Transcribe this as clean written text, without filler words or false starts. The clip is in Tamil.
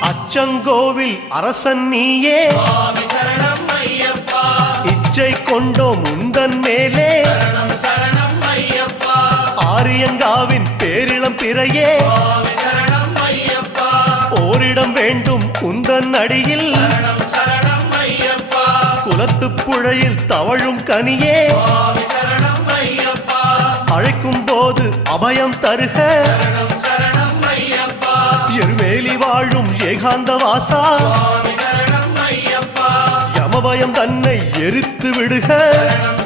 அச்சங்கோவில் அரசன் நீயே சுவாமி சரணம் ஐயப்பா. இச்சை கொண்டோம் உந்தன் மேலே சரணம் சரணம் ஐயப்பா. ஆரியங்காவின் பேரிளம் பிறையே சுவாமி சரணம் ஐயப்பா. ஓரிடம் வேண்டும் குந்தன் அடியில் சரணம் சரணம் ஐயப்பா. குலத்துப் புழையில் தவழும் கனியே சுவாமி சரணம் ஐயப்பா. அழைக்கும் போது அபயம் தருக சரணம் சரணம் ஐயப்பா. எருமேலி வாழும் ஏகாந்த வாசா சுவாமி சரணம் ஐயப்பா. யமபயம் தன்னை எரித்து விடுக சரணம்